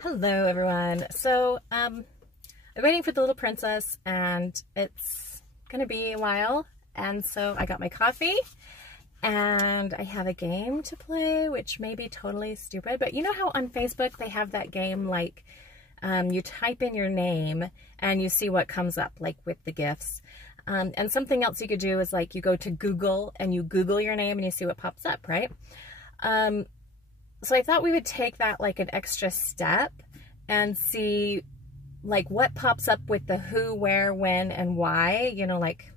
Hello everyone. So I'm waiting for the little princess and it's gonna be a while, and so I got my coffee and I have a game to play, which may be totally stupid, but you know how on Facebook they have that game like you type in your name and you see what comes up, like with the GIFs. And something else you could do is like you go to Google and you Google your name and you see what pops up, right? So I thought we would take that like an extra step and see like what pops up with the who, where, when, and why, you know, like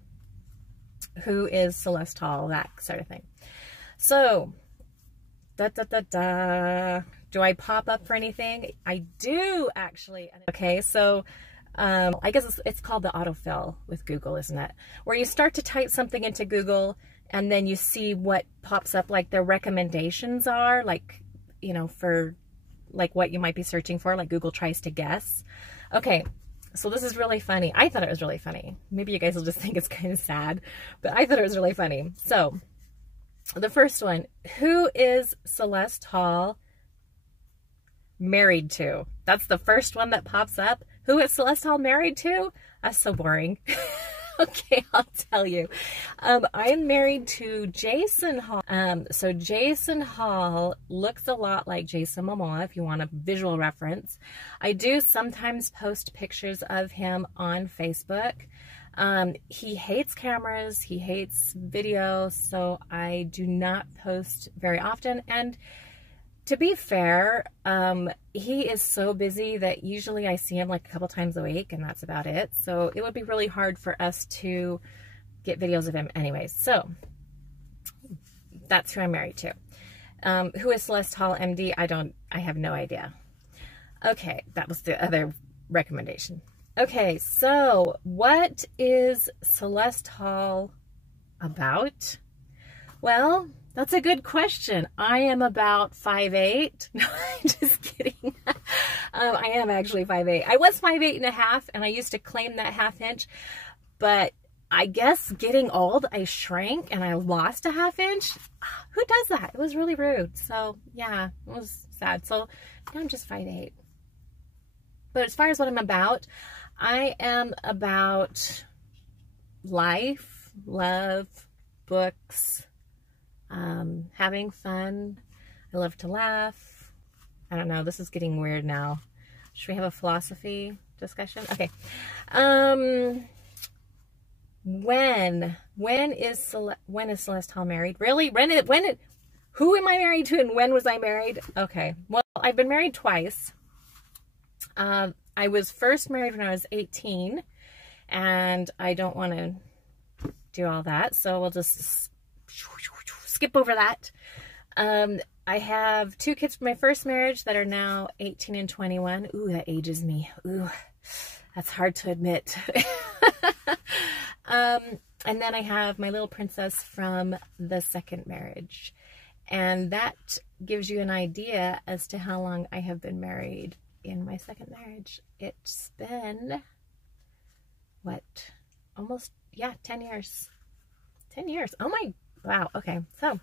who is Celeste Hall, that sort of thing. So, do I pop up for anything? I do actually. Okay, so I guess it's called the autofill with Google, isn't it? Where you start to type something into Google and then you see what pops up, like their recommendations are, like, you know, for like what you might be searching for, like Google tries to guess. Okay, so this is really funny. I thought it was really funny. Maybe you guys will just think it's kind of sad, but I thought it was really funny. So the first one, who is Celeste Hall married to? That's the first one that pops up. Who is Celeste Hall married to? That's so boring. Okay, I'll tell you. I'm married to Jason Hall. So Jason Hall looks a lot like Jason Momoa, if you want a visual reference. I do sometimes post pictures of him on Facebook. He hates cameras, he hates video, so I do not post very often. And to be fair, he is so busy that usually I see him like a couple times a week and that's about it. So it would be really hard for us to get videos of him anyways. So that's who I'm married to. Who is Celeste Hall MD? I have no idea. Okay, that was the other recommendation. Okay, so what is Celeste Hall about? Well, that's a good question. I am about 5'8". No, I'm just kidding. I am actually 5'8". I was 5'8.5", and I used to claim that ½ inch, but I guess getting old, I shrank and I lost a ½ inch. Who does that? It was really rude. So yeah, it was sad. So now I'm just 5'8". But as far as what I'm about, I am about life, love, books, having fun. I love to laugh. I don't know, this is getting weird now. Should we have a philosophy discussion? Okay. When is Celeste Hall married? Really? Who am I married to and when was I married? Okay. Well, I've been married twice. I was first married when I was 18, and I don't want to do all that, so we'll just skip over that. I have 2 kids from my first marriage that are now 18 and 21. Ooh, that ages me. Ooh, that's hard to admit. And then I have my little princess from the second marriage. And that gives you an idea as to how long I have been married in my second marriage. It's been, what, almost, yeah, 10 years. 10 years. Oh my, wow. Okay, so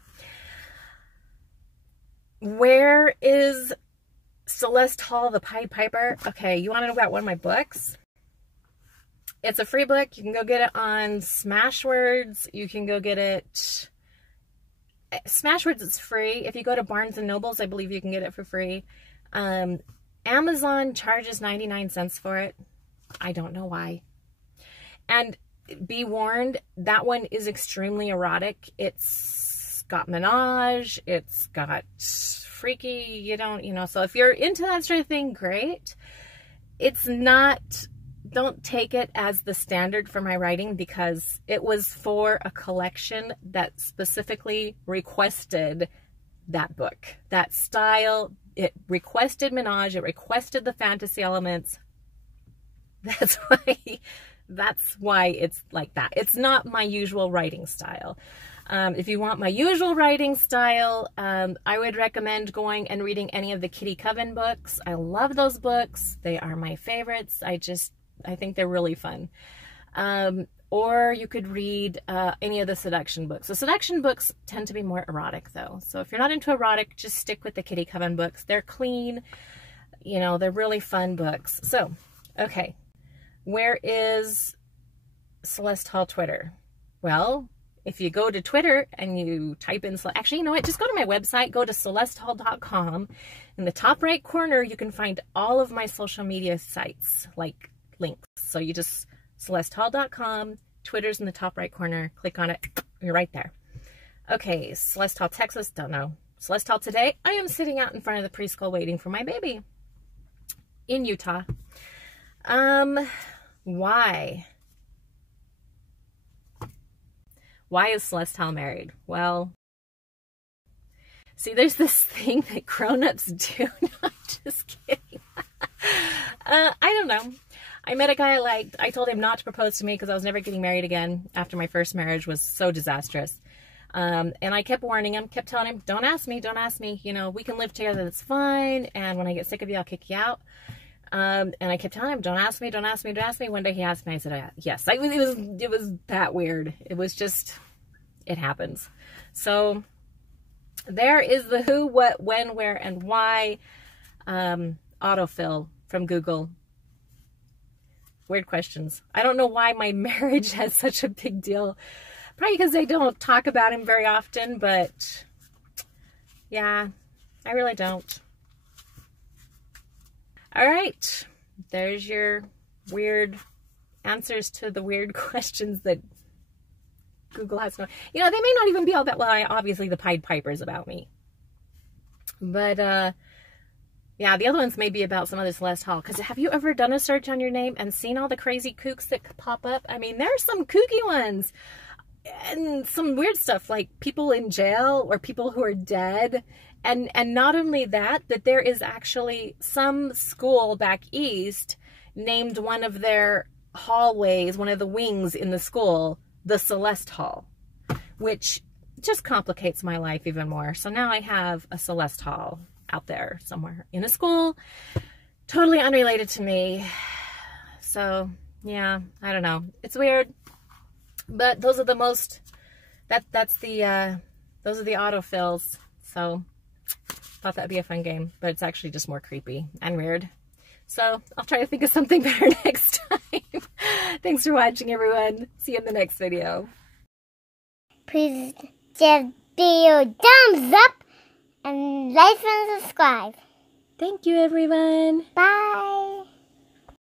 where is Celeste Hall the Pied Piper? Okay, you want to know about one of my books? It's a free book. You can go get it on Smashwords. You can go get it. Smashwords is free. If you go to Barnes & Nobles, I believe you can get it for free. Amazon charges 99 cents for it. I don't know why. And be warned, that one is extremely erotic. It's got menage, it's got freaky, you know, so if you're into that sort of thing, great. It's not, don't take it as the standard for my writing, because it was for a collection that specifically requested that book, that style. It requested menage, it requested the fantasy elements. That's why it's like that. It's not my usual writing style. If you want my usual writing style, I would recommend going and reading any of the Kitty Coven books. I love those books. They are my favorites. I think they're really fun. Or you could read any of the seduction books. The seduction books tend to be more erotic though. So if you're not into erotic, just stick with the Kitty Coven books. They're clean. You know, they're really fun books. So, okay. Where is Celeste Hall Twitter? Well, if you go to Twitter and you type in, actually, you know what? Just go to my website, go to celestehall.com. In the top right corner, you can find all of my social media sites, like links. So you just, celestehall.com, Twitter's in the top right corner, click on it, you're right there. Okay, Celeste Hall, Texas, don't know. Celeste Hall today, I am sitting out in front of the preschool waiting for my baby in Utah. Why? Why is Celeste Hall married? Well, see, there's this thing that grown-ups do. No, I'm just kidding. I don't know. I met a guy I liked. I told him not to propose to me because I was never getting married again after my first marriage was so disastrous. And I kept warning him, kept telling him, don't ask me, don't ask me. You know, we can live together, that's fine. And when I get sick of you, I'll kick you out. And I kept telling him, don't ask me, don't ask me, don't ask me. One day he asked me, I said, yes. It was that weird. It was just, it happens. So there is the who, what, when, where, and why autofill from Google. Weird questions. I don't know why my marriage has such a big deal. Probably because I don't talk about him very often, but yeah, I really don't. All right, there's your weird answers to the weird questions that Google has no. You know, they may not even be all that well. Obviously, the Pied Piper's about me, but yeah, the other ones may be about some other Celeste Hall. Because have you ever done a search on your name and seen all the crazy kooks that pop up? I mean, there's some kooky ones and some weird stuff like people in jail or people who are dead. And not only that, but there is actually some school back east named one of their hallways, one of the wings in the school, the Celeste Hall, which just complicates my life even more. So now I have a Celeste Hall out there somewhere in a school, totally unrelated to me. So yeah, I don't know. It's weird, but those are the most, those are the autofills. So thought that'd be a fun game, but it's actually just more creepy and weird. So I'll try to think of something better next time. Thanks for watching, everyone. See you in the next video. Please give the video a thumbs up and like and subscribe. Thank you, everyone. Bye.